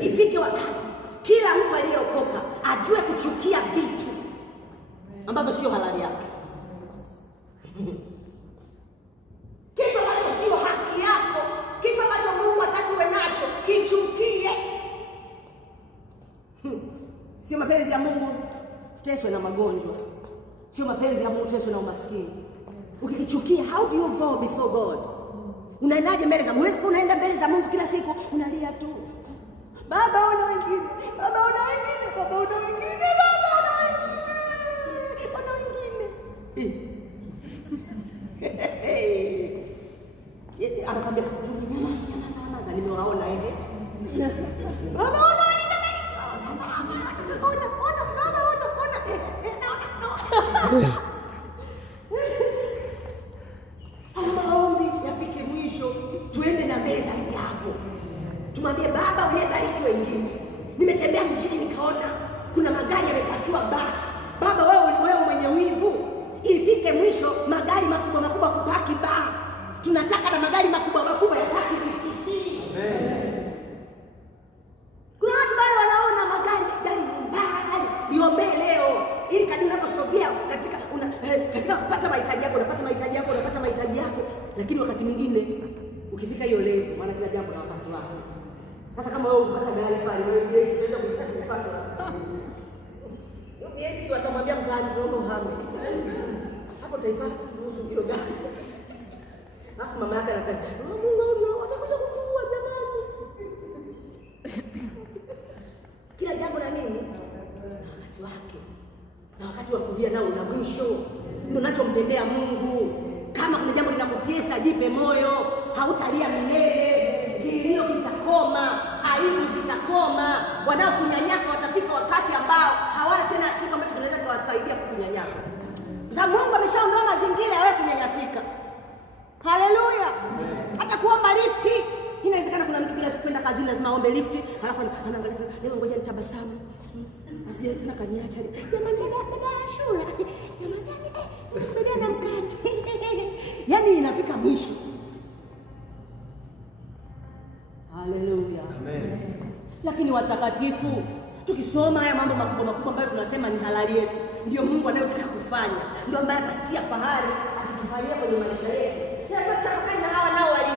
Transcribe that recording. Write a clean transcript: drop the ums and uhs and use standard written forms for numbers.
Ifike wakati kila mtu aliyeokoka ajue kuchukia vitu ambavyo sio halali yake. Kitu ambacho sio haki yako, kitu ambacho Mungu hataki uwe nacho, kichukie. Sio mapenzi ya Mungu tuteswe na magonjwa. Sio mapenzi ya Mungu tuteswe na umaskini. Ukikichukia, how do you go before God? Unaendaje mbele za Mungu? Huwezi unaenda mbele za Mungu kila siku unalia tu. Baba ona wengine, baba ona wengine, baba ona wengine, baba ona wengine. Ona wengine. Anakwambia nyamaza, nimewaona hivi. Baba ona wengine. Ona baba ona. Maombi yafike mwisho, tuende na mbele zaidi yako. Tumwambie Baba uyebariki wengine. Nimetembea mjini nikaona kuna magari yamepakiwa Baba wewe mwenye wivu. Ifike mwisho magari makubwa kupaki tunataka na magari makubwa yapaki visisi. Kuna watu bado wanaona magari mbali. Niombe leo ili kadri unaposogea katika kupata mahitaji yako, unapata mahitaji yako, lakini wakati mwingine ukifika hiyo level, maana kila jambo na wakati wake. Sasa kama wewe unapata mahali pale, wewe unaenda kupata. Yeye watamwambia mtaani tuombe uhame. Hapo taipata turuhusu hilo gari. Alafu mama yake anataka, Mungu watakuja kutuua jamani. Kila jambo na nini? Wakati wake. Na wakati wa kulia nao una mwisho. Ndio unachompendea Mungu. Kama kuna jambo linakutesa, jipe moyo, hautalia milele. Kilio kitakoma, aibu zitakoma. Wanaokunyanyasa watafika wakati ambao hawana tena kitu ambacho kinaweza kuwasaidia kukunyanyasa. Kwa sababu Mungu ameshaondoa mazingira ya wewe kunyanyasika. Haleluya. Hata kuomba lifti. Inawezekana kuna mtu bila kwenda kazini lazima aombe lifti, halafu anaangalia leo ngoja nitabasamu. Asije tena kaniacha. Jamani dada Ashura. Jamani dada na mkate. Yaani inafika mwisho. Haleluya. Amen. Lakini watakatifu tukisoma haya mambo makubwa ambayo tunasema ni halali yetu, ndio Mungu anayotaka kufanya. Ndio ambaye atasikia fahari akitufanyia kwenye maisha yetu.